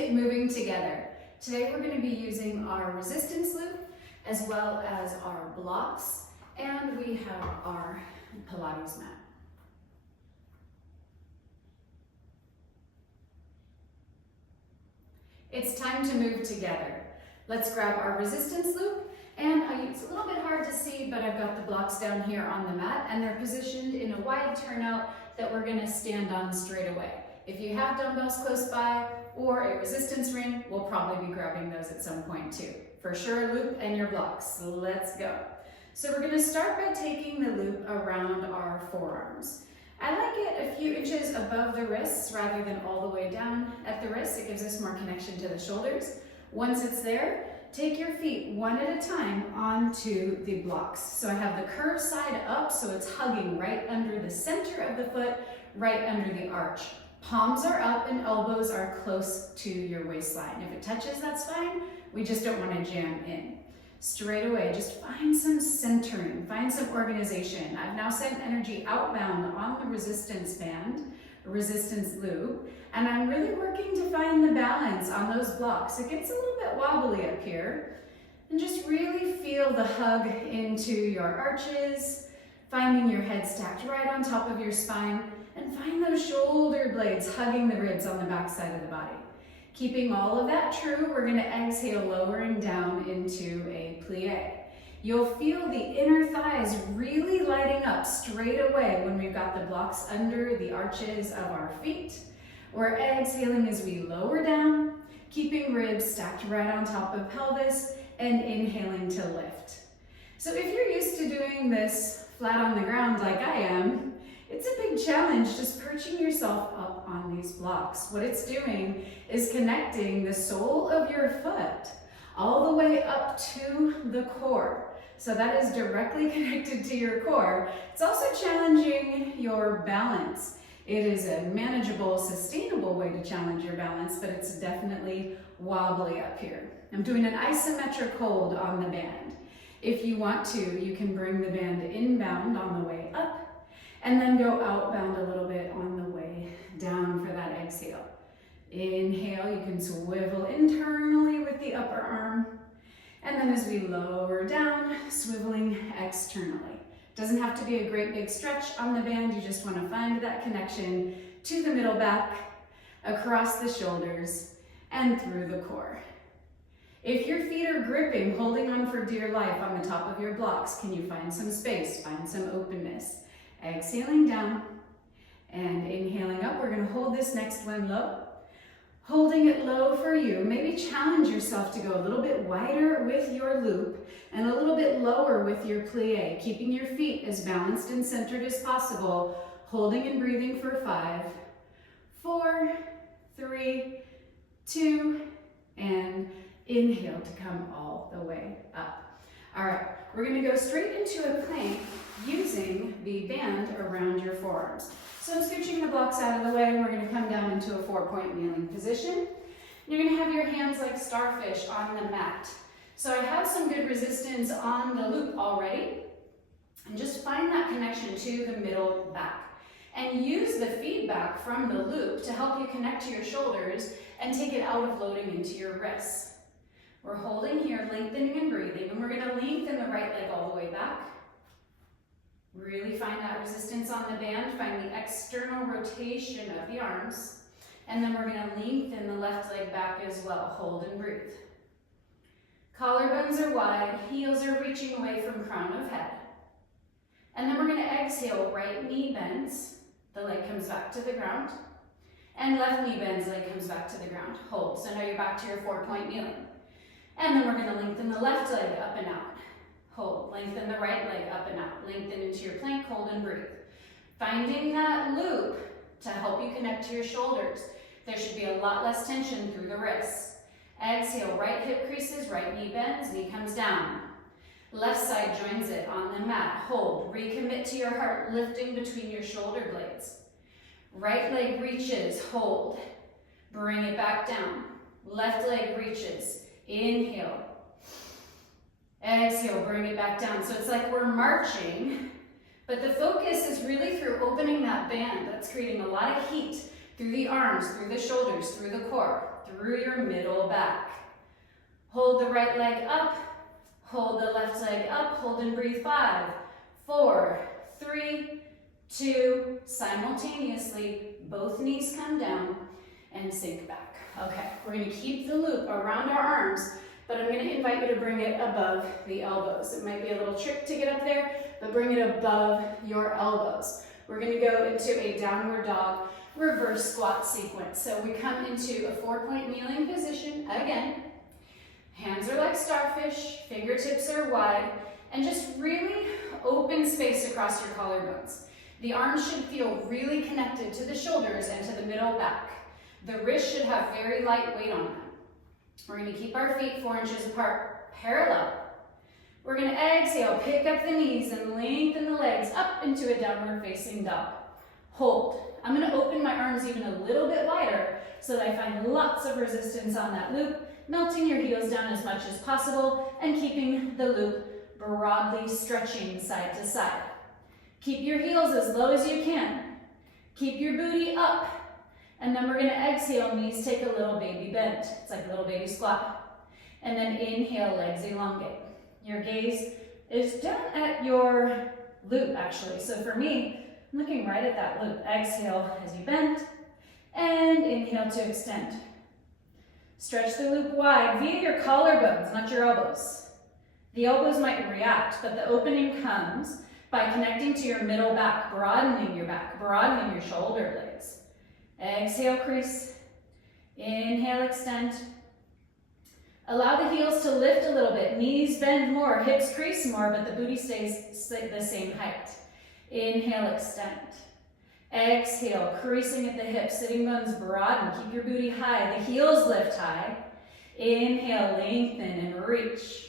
get moving together. Today we're going to be using our resistance loop as well as our blocks, and we have our Pilates mat. It's time to move together. Let's grab our resistance loop, and it's a little bit hard to see, but I've got the blocks down here on the mat, and they're positioned in a wide turnout that we're going to stand on straight away. If you have dumbbells close by or a resistance ring, we'll probably be grabbing those at some point too. For sure, loop and your blocks. Let's go. So we're going to start by taking the loop around our forearms. I like it a few inches above the wrists rather than all the way down at the wrists. It gives us more connection to the shoulders. Once it's there, take your feet one at a time onto the blocks. So I have the curved side up, so it's hugging right under the center of the foot, right under the arch. Palms are up and elbows are close to your waistline. If it touches, that's fine. We just don't want to jam in. Straight away, just find some centering, find some organization. I've now sent energy outbound on the resistance band, resistance loop, and I'm really working to find the balance on those blocks. It gets a little bit wobbly up here, and just really feel the hug into your arches, finding your head stacked right on top of your spine, and find those shoulder blades hugging the ribs on the back side of the body. Keeping all of that true, we're going to exhale, lowering down into a plie. You'll feel the inner thighs really lighting up straight away when we've got the blocks under the arches of our feet. We're exhaling as we lower down, keeping ribs stacked right on top of pelvis, and inhaling to lift. So if you're used to doing this flat on the ground like I am, it's a big challenge just perching yourself up on these blocks. What it's doing is connecting the sole of your foot all the way up to the core. So that is directly connected to your core. It's also challenging your balance. It is a manageable, sustainable way to challenge your balance, but it's definitely wobbly up here. I'm doing an isometric hold on the band. If you want to, you can bring the band inbound on the way up, and then go outbound a little bit on the way down for that exhale. Inhale, you can swivel internally with the upper arm. And then as we lower down, swiveling externally. Doesn't have to be a great big stretch on the band. You just want to find that connection to the middle back, across the shoulders, and through the core. If your feet are gripping, holding on for dear life on the top of your blocks, can you find some space, find some openness? Exhaling down and inhaling up. We're going to hold this next one low. Holding it low for you. Maybe challenge yourself to go a little bit wider with your loop and a little bit lower with your plie, keeping your feet as balanced and centered as possible. Holding and breathing for 5, 4, 3, 2, and inhale to come all the way up. All right, we're going to go straight into a plank using the band around your forearms. So I'm scooching the blocks out of the way, and we're going to come down into a 4-point kneeling position. You're going to have your hands like starfish on the mat. So I have some good resistance on the loop already, and just find that connection to the middle back. And use the feedback from the loop to help you connect to your shoulders and take it out of loading into your wrists. We're holding here, lengthening and breathing, and we're going to lengthen the right leg all the way back. Really find that resistance on the band, find the external rotation of the arms, and then we're going to lengthen the left leg back as well. Hold and breathe. Collarbones are wide, heels are reaching away from crown of head. And then we're going to exhale, right knee bends, the leg comes back to the ground, and left knee bends, leg comes back to the ground. Hold. So now you're back to your 4-point kneeling. And then we're going to lengthen the left leg up and out. Hold. Lengthen the right leg up and out. Lengthen into your plank, hold and breathe. Finding that loop to help you connect to your shoulders. There should be a lot less tension through the wrists. Exhale, right hip creases, right knee bends, knee comes down. Left side joins it on the mat. Hold. Recommit to your heart, lifting between your shoulder blades. Right leg reaches, hold. Bring it back down. Left leg reaches. Inhale. Exhale, bring it back down. So it's like we're marching, but the focus is really through opening that band. That's creating a lot of heat through the arms, through the shoulders, through the core. through your middle back. Hold the right leg up, hold the left leg up, hold and breathe. 5, 4, 3, 2, simultaneously, both knees come down and sink back. Okay, we're gonna keep the loop around our arms, but I'm gonna invite you to bring it above the elbows. It might be a little trick to get up there, but bring it above your elbows. We're gonna go into a downward dog reverse squat sequence. So we come into a 4-point kneeling position again. Hands are like starfish, fingertips are wide, and just really open space across your collarbones. The arms should feel really connected to the shoulders and to the middle back. The wrists should have very light weight on them. We're going to keep our feet 4 inches apart, parallel. We're going to exhale, pick up the knees and lengthen the legs up into a downward facing dog. Hold. I'm going to open my arms even a little bit wider so that I find lots of resistance on that loop, melting your heels down as much as possible and keeping the loop broadly stretching side to side. Keep your heels as low as you can. Keep your booty up. And then we're going to exhale, knees take a little baby bend. It's like a little baby squat. And then inhale, legs elongate. Your gaze is down at your loop actually. So for me, I'm looking right at that loop. Exhale as you bend and inhale to extend. Stretch the loop wide via your collarbones, not your elbows. The elbows might react, but the opening comes by connecting to your middle back, broadening your back, broadening your shoulder blades. Exhale, crease. Inhale, extend. Allow the heels to lift a little bit. Knees bend more, hips crease more, but the booty stays the same height. Inhale, extend. Exhale, creasing at the hips, sitting bones broaden. Keep your booty high. The heels lift high. Inhale, lengthen and reach.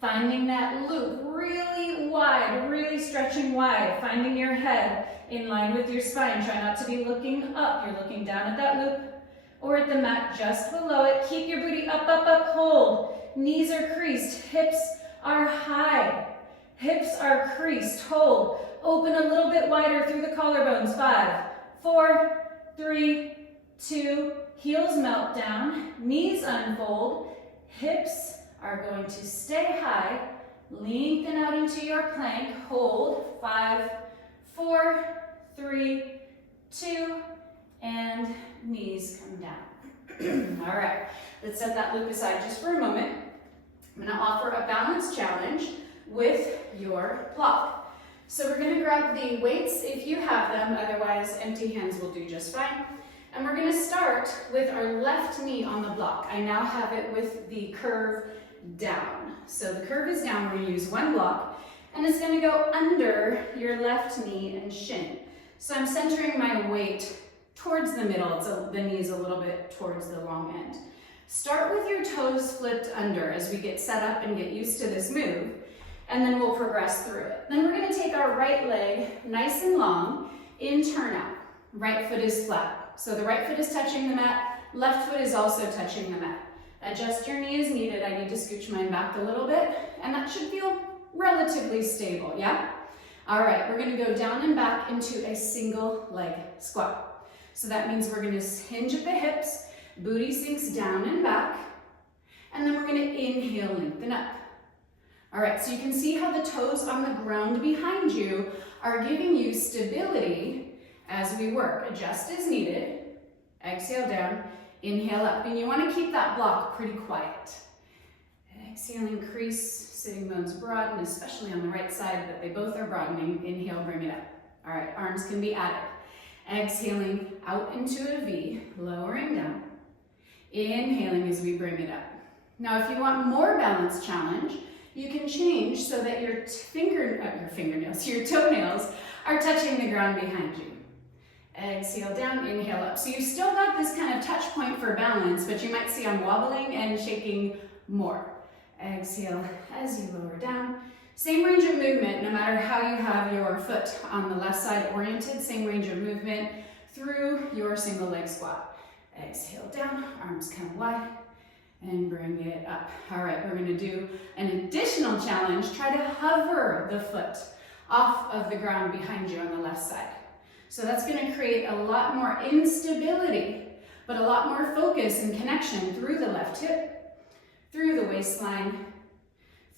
Finding that loop really wide, really stretching wide. Finding your head in line with your spine. Try not to be looking up. You're looking down at that loop or at the mat just below it. Keep your booty up, up, up, hold. Knees are creased, hips are high. Hips are creased, hold. Open a little bit wider through the collarbones. 5, 4, 3, 2, heels melt down, knees unfold, hips are going to stay high, lengthen out into your plank, hold, 5, 4, 3, 2, and knees come down. All right, let's set that loop aside just for a moment. I'm gonna offer a balance challenge with your block. So we're gonna grab the weights if you have them, otherwise empty hands will do just fine. And we're gonna start with our left knee on the block. I now have it with the curve down. So the curve is down, we're gonna use one block, and it's gonna go under your left knee and shin. So I'm centering my weight towards the middle, the knee's a little bit towards the long end. Start with your toes flipped under as we get set up and get used to this move, and then we'll progress through it. Then we're gonna take our right leg nice and long in turnout. Right foot is flat. So the right foot is touching the mat, left foot is also touching the mat. Adjust your knee as needed. I need to scooch mine back a little bit, and that should feel relatively stable, yeah? All right, we're gonna go down and back into a single leg squat. So that means we're gonna hinge at the hips, booty sinks down and back, and then we're gonna inhale, lengthen up. All right, so you can see how the toes on the ground behind you are giving you stability as we work. Adjust as needed. Exhale down, inhale up. And you want to keep that block pretty quiet. Exhale, increase, sitting bones broaden, especially on the right side, but they both are broadening. Inhale, bring it up. All right, arms can be added. Exhaling out into a V, lowering down. Inhaling as we bring it up. Now, if you want more balance challenge, you can change so that your toenails are touching the ground behind you. Exhale down, inhale up. So you still got this kind of touch point for balance, but you might see I'm wobbling and shaking more. Exhale as you lower down. Same range of movement, no matter how you have your foot on the left side oriented, same range of movement through your single leg squat. Exhale down, arms come wide, and bring it up. All right, we're gonna do an additional challenge. Try to hover the foot off of the ground behind you on the left side. So that's gonna create a lot more instability but a lot more focus and connection through the left hip, through the waistline,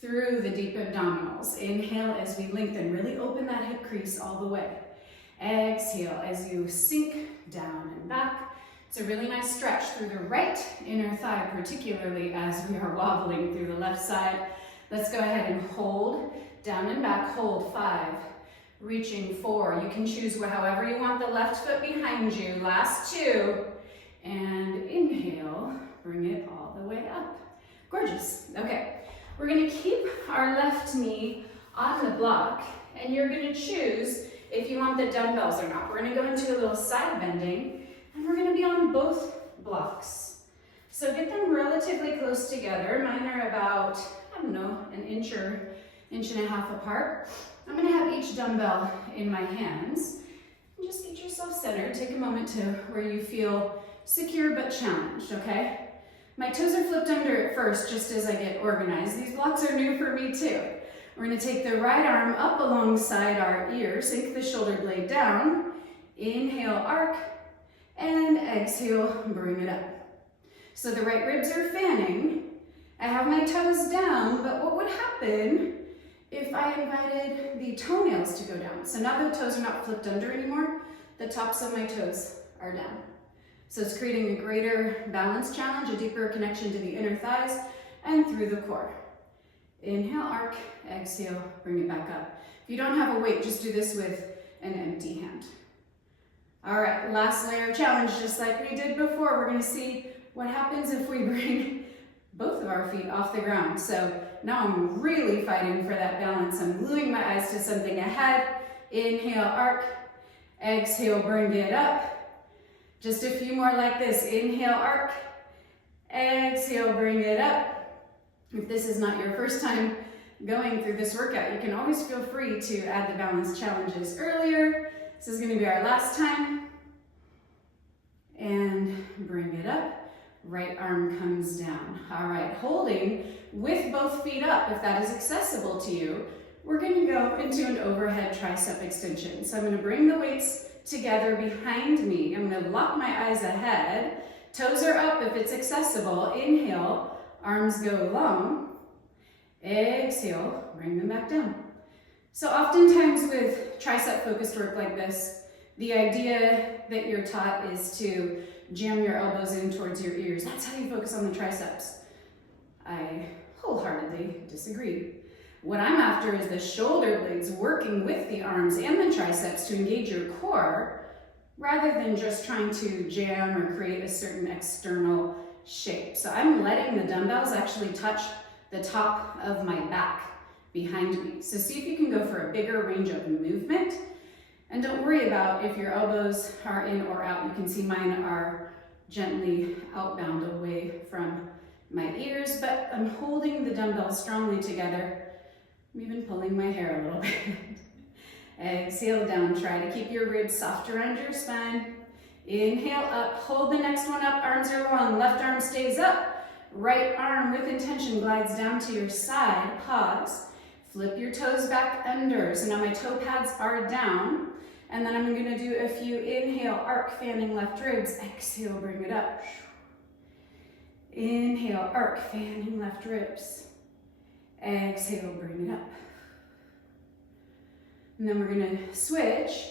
through the deep abdominals. Inhale as we lengthen, really open that hip crease all the way. Exhale as you sink down and back. It's a really nice stretch through the right inner thigh, particularly as we are wobbling through the left side. Let's go ahead and hold, down and back, hold, 5, reaching 4. You can choose however you want the left foot behind you. Last 2, and inhale, bring it all the way up. Gorgeous. Okay, we're gonna keep our left knee on the block, and you're gonna choose if you want the dumbbells or not. We're gonna go into a little side bending, and we're gonna be on both blocks. So get them relatively close together. Mine are about, I don't know, an inch or inch and a half apart. I'm gonna have each dumbbell in my hands. And just get yourself centered. Take a moment to where you feel secure but challenged, okay? My toes are flipped under at first, just as I get organized. These blocks are new for me too. We're gonna take the right arm up alongside our ear, sink the shoulder blade down. Inhale, arc, and exhale, bring it up. So the right ribs are fanning. I have my toes down, but what would happen if I invited the toenails to go down? So now the toes are not flipped under anymore, the tops of my toes are down. So it's creating a greater balance challenge, a deeper connection to the inner thighs and through the core. Inhale, arc, exhale, bring it back up. If you don't have a weight, just do this with an empty hand. All right, last layer of challenge, just like we did before. We're gonna see what happens if we bring both of our feet off the ground. So now I'm really fighting for that balance. I'm gluing my eyes to something ahead. Inhale, arc, exhale, bring it up. Just a few more like this. Inhale, arc, exhale, bring it up. If this is not your first time going through this workout, you can always feel free to add the balance challenges earlier. This is going to be our last time. And bring it up. Right arm comes down. All right, holding with both feet up, if that is accessible to you, we're going to go into an overhead tricep extension. So I'm going to bring the weights together behind me. I'm going to lock my eyes ahead. Toes are up if it's accessible. Inhale. Arms go long, exhale, bring them back down. So oftentimes with tricep focused work like this, the idea that you're taught is to jam your elbows in towards your ears. That's how you focus on the triceps. I wholeheartedly disagree. What I'm after is the shoulder blades working with the arms and the triceps to engage your core, rather than just trying to jam or create a certain external shape. So I'm letting the dumbbells actually touch the top of my back behind me. So see if you can go for a bigger range of movement. And don't worry about if your elbows are in or out. You can see mine are gently outbound away from my ears, but I'm holding the dumbbells strongly together. I'm even pulling my hair a little bit. Exhale down. Try to keep your ribs soft around your spine. Inhale up, hold the next one up, arms are long, left arm stays up, right arm with intention glides down to your side, pause, flip your toes back under. So now my toe pads are down, and then I'm gonna do a few inhale, arc, fanning left ribs, exhale, bring it up. Inhale, arc, fanning left ribs, exhale, bring it up. And then we're gonna switch,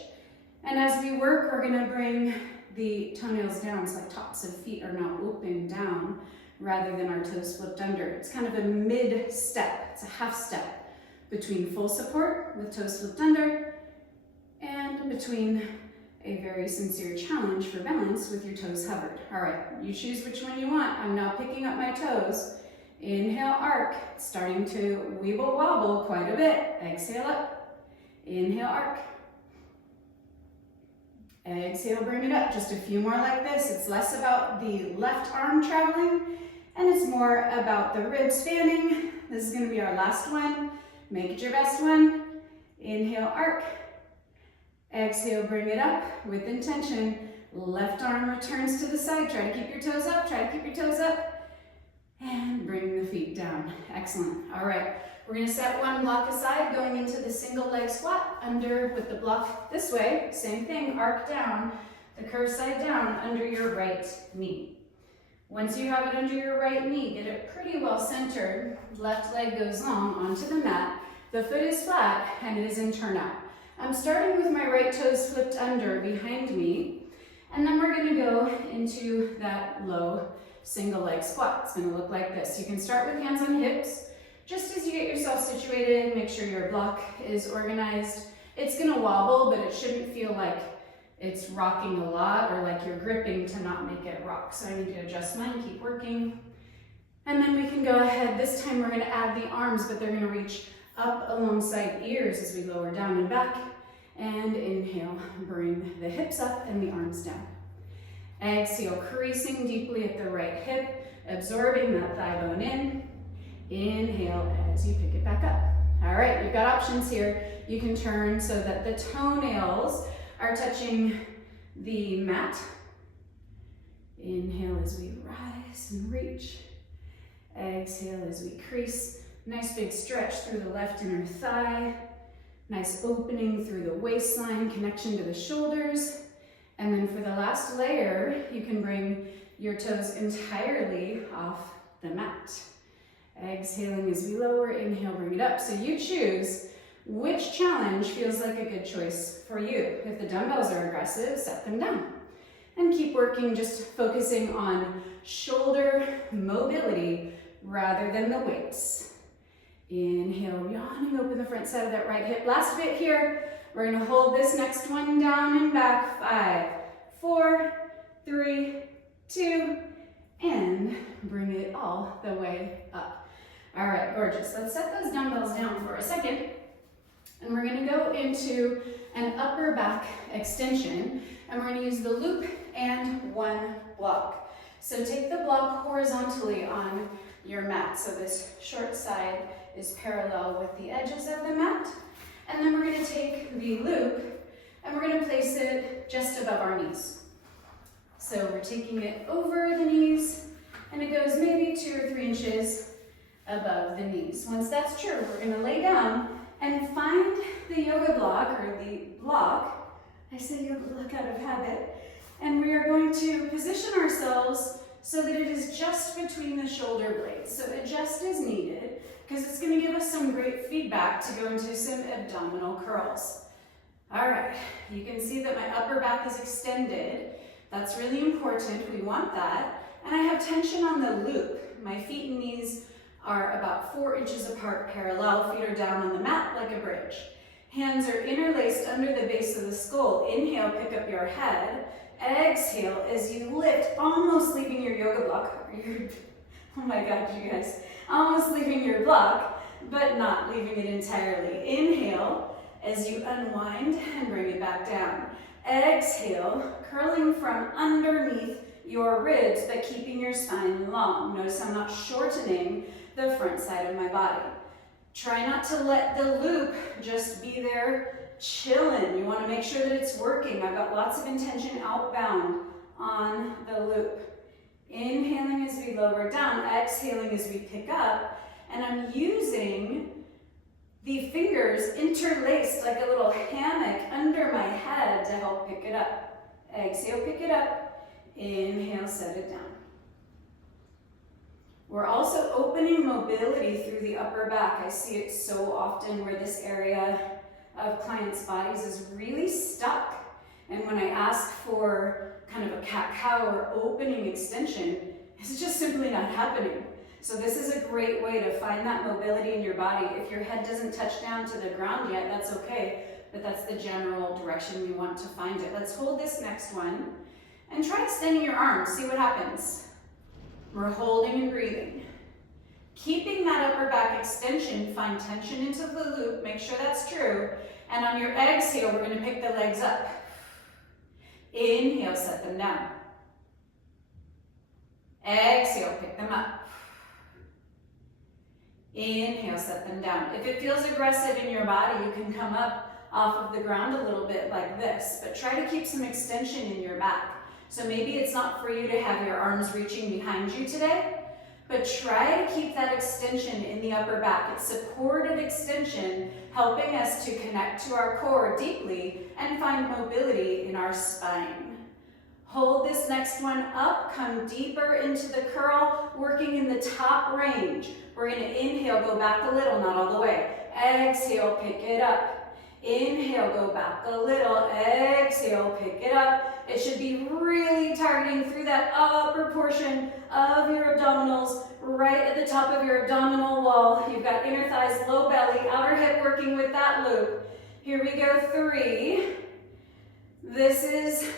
and as we work, we're gonna bring the toenails down, so like tops of feet are now open down rather than our toes flipped under. It's kind of a mid step, it's a half step between full support with toes flipped under and between a very sincere challenge for balance with your toes hovered. All right, you choose which one you want. I'm now picking up my toes. Inhale, arc, starting to weeble wobble quite a bit. Exhale up, inhale, arc. Exhale, bring it up. Just a few more like this. It's less about the left arm traveling, and it's more about the ribs fanning. This is gonna be our last one. Make it your best one. Inhale, arc. Exhale, bring it up with intention. Left arm returns to the side. Try to keep your toes up. Try to keep your toes up. And bring the feet down. Excellent. All right. We're going to set one block aside, going into the single leg squat under with the block this way. Same thing, arc down. the curved side down under your right knee. Once you have it under your right knee, get it pretty well centered. Left leg goes long onto the mat. The foot is flat and it is in turnout. I'm starting with my right toes flipped under behind me, and then we're gonna go into that low single leg squat. It's gonna look like this. You can start with hands on hips. Just as you get yourself situated, make sure your block is organized. It's gonna wobble, but it shouldn't feel like it's rocking a lot or like you're gripping to not make it rock. So I need to adjust mine, keep working. And then we can go ahead. This time we're gonna add the arms, but they're gonna reach up alongside ears as we lower down and back. And inhale, bring the hips up and the arms down. Exhale, creasing deeply at the right hip, absorbing that thigh bone in. Inhale as you pick it back up. All right, you've got options here. You can turn so that the toenails are touching the mat. Inhale as we rise and reach. Exhale as we crease. Nice big stretch through the left inner thigh. Nice opening through the waistline, connection to the shoulders. And then for the last layer, you can bring your toes entirely off the mat. Exhaling as we lower, inhale, bring it up. So you choose which challenge feels like a good choice for you. If the dumbbells are aggressive, set them down. And keep working, just focusing on shoulder mobility rather than the weights. Inhale, yawning, open the front side of that right hip. Last bit here. We're gonna hold this next one down and back. 5, 4, 3, 2, and bring it all the way up. All right, gorgeous. Let's set those dumbbells down for a second. And we're gonna go into an upper back extension. And we're gonna use the loop and one block. So take the block horizontally on your mat. So this short side is parallel with the edges of the mat. And then we're gonna take the loop and we're gonna place it just above our knees. So we're taking it over the knees and it goes maybe 2 or 3 inches above the knees. Once that's true, we're gonna lay down and find the yoga block or the block. I say yoga block out of habit. And we are going to position ourselves so that it is just between the shoulder blades. So adjust as needed, because it's going to give us some great feedback to go into some abdominal curls. All right, you can see that my upper back is extended. That's really important, we want that. And I have tension on the loop. My feet and knees are about 4 inches apart parallel, feet are down on the mat like a bridge. Hands are interlaced under the base of the skull. Inhale, pick up your head. Exhale as you lift, almost leaving your yoga block. Oh my God, you guys. Almost leaving your block, but not leaving it entirely. Inhale as you unwind and bring it back down. Exhale, curling from underneath your ribs, but keeping your spine long. Notice I'm not shortening the front side of my body. Try not to let the loop just be there chilling. You want to make sure that it's working. I've got lots of intention outbound on the loop. Inhaling as we lower down, exhaling as we pick up, and I'm using the fingers interlaced like a little hammock under my head to help pick it up. Exhale, pick it up. Inhale, set it down. We're also opening mobility through the upper back. I see it so often where this area of clients' bodies is really stuck. And when I ask for kind of a cat-cow or opening extension, it's just simply not happening. So this is a great way to find that mobility in your body. If your head doesn't touch down to the ground yet, that's okay, but that's the general direction we want to find it. Let's hold this next one and try extending your arms, see what happens. We're holding and breathing. Keeping that upper back extension, find tension into the loop, make sure that's true. And on your exhale, we're gonna pick the legs up. Inhale, set them down. Exhale, pick them up. Inhale, set them down. If it feels aggressive in your body, you can come up off of the ground a little bit like this, but try to keep some extension in your back. So maybe it's not for you to have your arms reaching behind you today, but try to keep that extension in the upper back. It's supported extension, helping us to connect to our core deeply and find mobility in our spine. Hold this next one up, come deeper into the curl, working in the top range. We're gonna inhale, go back a little, not all the way. Exhale, pick it up. Inhale, go back a little. Exhale, pick it up. It should be really targeting through that upper portion of your abdominals, right at the top of your abdominal wall. You've got inner thighs, low belly, outer hip working with that loop. Here we go, 3. This is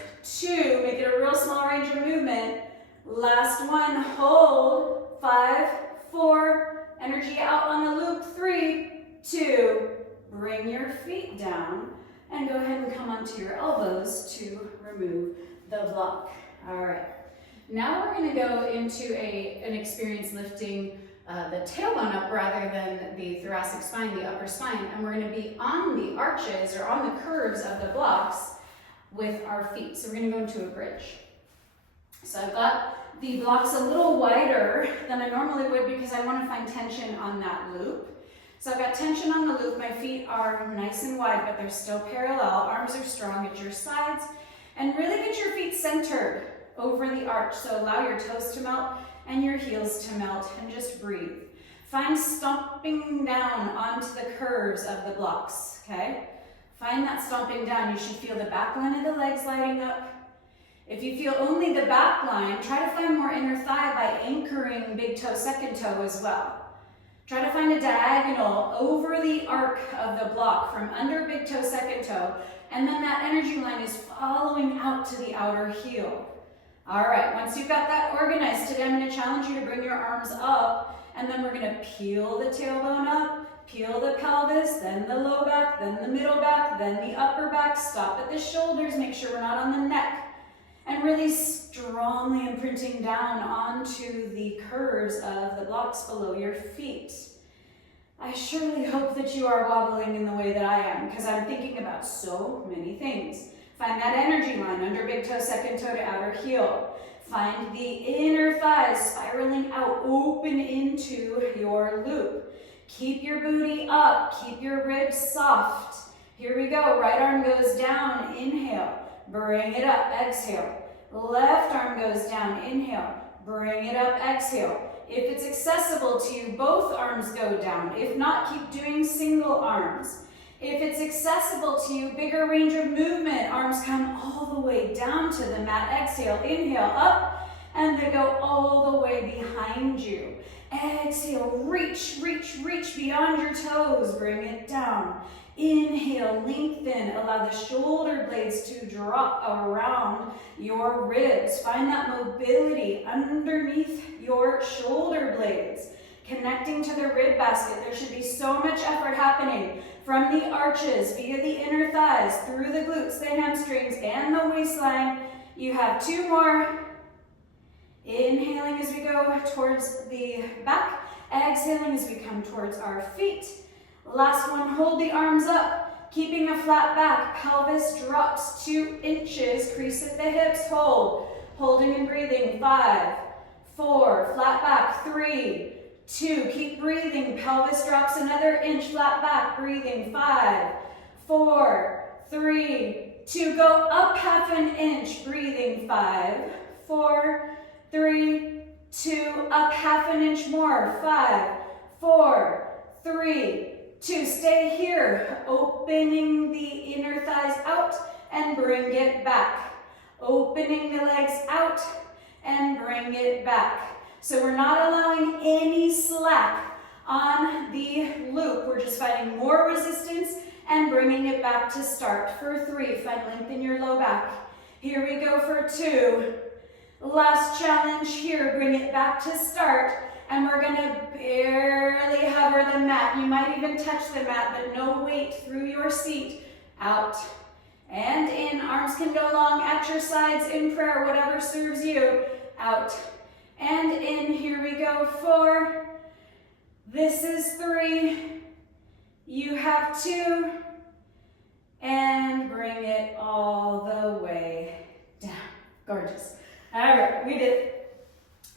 2. Make it a real small range of movement. Last one, hold. 5, 4, energy out on the loop. 3, 2, bring your feet down and go ahead and come onto your elbows to remove the block. All right. Now we're going to go into an experience lifting the tailbone up rather than the thoracic spine, the upper spine, and we're going to be on the arches or on the curves of the blocks with our feet. So we're going to go into a bridge. So I've got the blocks a little wider than I normally would because I want to find tension on that loop. So I've got tension on the loop. My feet are nice and wide, but they're still parallel. Arms are strong at your sides. And really get your feet centered over the arch. So allow your toes to melt and your heels to melt, and just breathe. Find stomping down onto the curves of the blocks, okay? Find that stomping down. You should feel the back line of the legs lighting up. If you feel only the back line, try to find more inner thigh by anchoring big toe, second toe as well. Try to find a diagonal over the arc of the block from under big toe, second toe, and then that energy line is following out to the outer heel. All right, once you've got that organized, today I'm going to challenge you to bring your arms up, and then we're going to peel the tailbone up, peel the pelvis, then the low back, then the middle back, then the upper back. Stop at the shoulders, make sure we're not on the neck, and really strongly imprinting down onto the curves of the blocks below your feet. I surely hope that you are wobbling in the way that I am, because I'm thinking about so many things. Find that energy line under big toe, second toe to outer heel. Find the inner thighs spiraling out, open into your loop. Keep your booty up, keep your ribs soft. Here we go, right arm goes down, inhale, bring it up, exhale. Left arm goes down, inhale, bring it up, exhale. If it's accessible to you, both arms go down. If not, keep doing single arms. If it's accessible to you, bigger range of movement, arms come all the way down to the mat. Exhale, inhale, up, and they go all the way behind you. Exhale, reach, reach, reach beyond your toes, bring it down. Inhale, lengthen, allow the shoulder blades to drop around your ribs. Find that mobility underneath your shoulder blades, connecting to the rib basket. There should be so much effort happening from the arches, via the inner thighs, through the glutes, the hamstrings, and the waistline. You have 2 more. Inhaling as we go towards the back. Exhaling as we come towards our feet. Last one, hold the arms up, keeping a flat back. Pelvis drops 2 inches, crease at the hips, hold. Holding and breathing, 5, 4, flat back, 3, 2, keep breathing. Pelvis drops another inch, flat back, breathing, 5, 4, 3, 2, go up half an inch, breathing, 5, 4, 3, 2, up half an inch more, 5, 4, 3, 2, stay here, opening the inner thighs out and bring it back. Opening the legs out and bring it back. So we're not allowing any slack on the loop. We're just finding more resistance and bringing it back to start. For 3, find length in your low back. Here we go for 2. Last challenge here, bring it back to start. And we're gonna barely hover the mat. You might even touch the mat, but no weight through your seat. Out and in. Arms can go long at your sides in prayer, whatever serves you. Out and in. Here we go. 4. This is 3. You have 2. And bring it all the way down. Gorgeous. All right, we did it.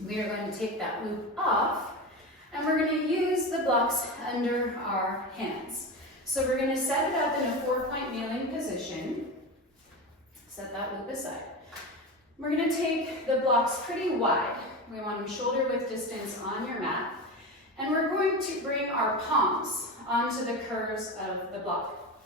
We are going to take that loop off, and we're going to use the blocks under our hands. So we're going to set it up in a 4-point kneeling position. Set that loop aside. We're gonna take the blocks pretty wide. We want them shoulder width distance on your mat. And we're going to bring our palms onto the curves of the block.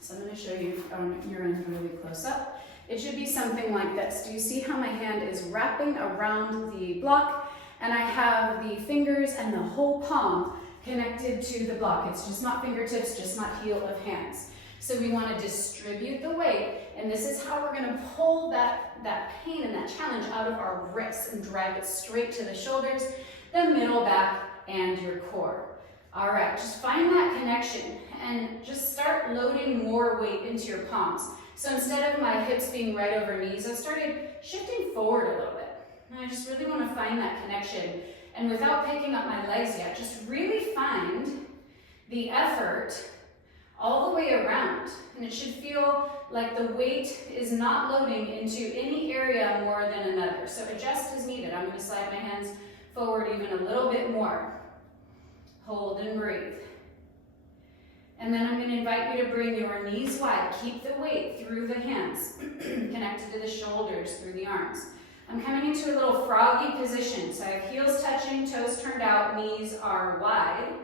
So I'm gonna show you on your end really close up. It should be something like this. Do you see how my hand is wrapping around the block? And I have the fingers and the whole palm connected to the block. It's just not fingertips, just not heel of hands. So we want to distribute the weight, and this is how we're going to pull that pain and that challenge out of our wrists and drive it straight to the shoulders, the middle back, and your core. All right, just find that connection and just start loading more weight into your palms. So instead of my hips being right over knees, I started shifting forward a little bit. And I just really want to find that connection. And without picking up my legs yet, just really find the effort all the way around. And it should feel like the weight is not loading into any area more than another. So adjust as needed. I'm going to slide my hands forward even a little bit more. Hold and breathe. And then I'm going to invite you to bring your knees wide. Keep the weight through the hands, connected to the shoulders, through the arms. I'm coming into a little froggy position. So I have heels touching, toes turned out, knees are wide.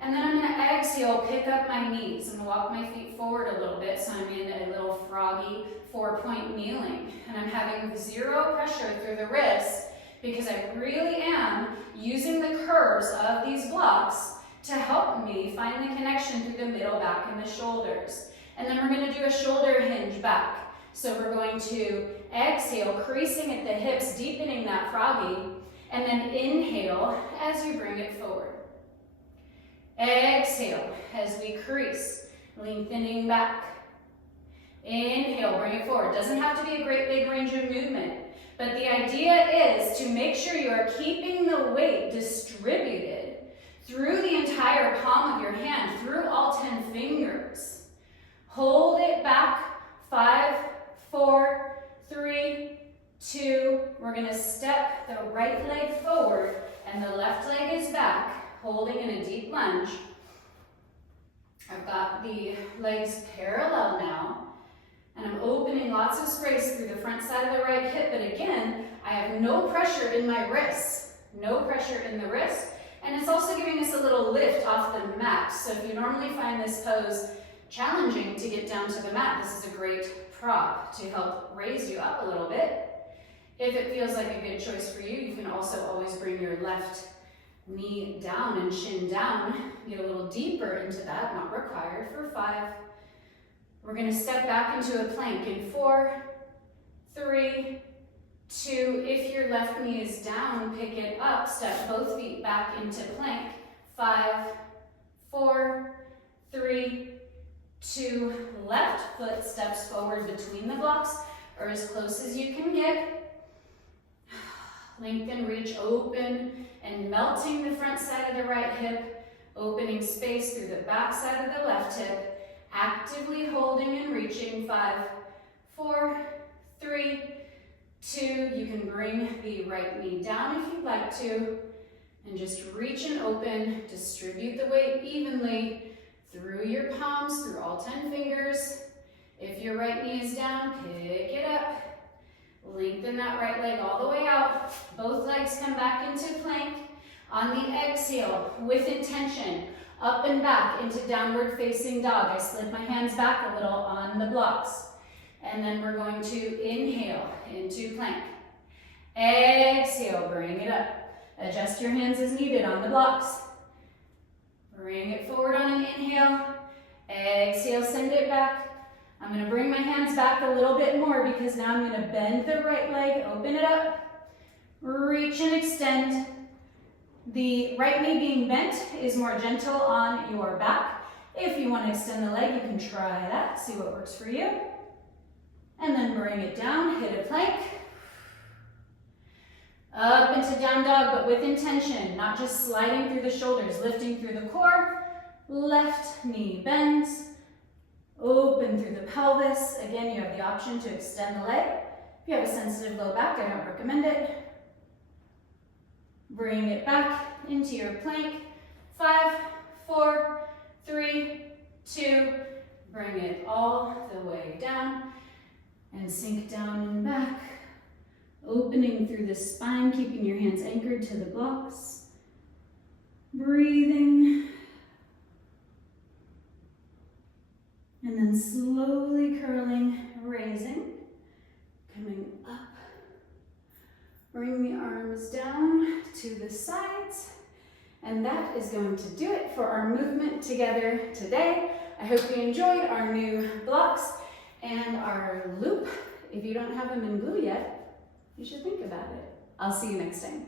And then I'm going to exhale, pick up my knees. I'm going to walk my feet forward a little bit, so I'm in a little froggy 4-point kneeling. And I'm having zero pressure through the wrists because I really am using the curves of these blocks to help me find the connection through the middle back and the shoulders. And then we're going to do a shoulder hinge back. So we're going to exhale, creasing at the hips, deepening that froggy, and then inhale as you bring it forward. Exhale as we crease, lengthening back. Inhale, bring it forward. Doesn't have to be a great big range of movement, but the idea is to make sure you are keeping the weight distributed through the entire palm of your hand, through all 10 fingers. Hold it back. 5, 4, 3, 2. We're going to step the right leg forward and the left leg is back. Holding in a deep lunge. I've got the legs parallel now, and I'm opening lots of space through the front side of the right hip, but again, I have no pressure in my wrists, no pressure in the wrists, and it's also giving us a little lift off the mat. So if you normally find this pose challenging to get down to the mat, this is a great prop to help raise you up a little bit. If it feels like a good choice for you, you can also always bring your left knee down and shin down. Get a little deeper into that, not required for 5. We're going to step back into a plank in 4, 3, 2. If your left knee is down, pick it up. Step both feet back into plank. 5, 4, 3, 2. Left foot steps forward between the blocks or as close as you can get. Lengthen, reach, open, and melting the front side of the right hip, opening space through the back side of the left hip, actively holding and reaching. 5, 4, 3, 2. You can bring the right knee down if you'd like to, and just reach and open. Distribute the weight evenly through your palms, through all 10 fingers. If your right knee is down, pick it up. Lengthen that right leg all the way out. Both legs come back into plank. On the exhale, with intention, up and back into downward facing dog. I slid my hands back a little on the blocks. And then we're going to inhale into plank. Exhale, bring it up. Adjust your hands as needed on the blocks. Bring it forward on an inhale. Exhale, send it back. I'm going to bring my hands back a little bit more because now I'm going to bend the right leg, open it up, reach and extend. The right knee being bent is more gentle on your back. If you want to extend the leg, you can try that, see what works for you. And then bring it down, hit a plank. Up into down dog, but with intention, not just sliding through the shoulders, lifting through the core. Left knee bends. Open through the pelvis. Again, you have the option to extend the leg. If you have a sensitive low back, I don't recommend it. Bring it back into your plank. 5, 4, 3, 2. Bring it all the way down and sink down and back. Opening through the spine, keeping your hands anchored to the blocks. Breathing. And then slowly curling, raising, coming up. Bring the arms down to the sides. And that is going to do it for our movement together today. I hope you enjoyed our new blocks and our loop. If you don't have them in glue yet, you should think about it. I'll see you next time.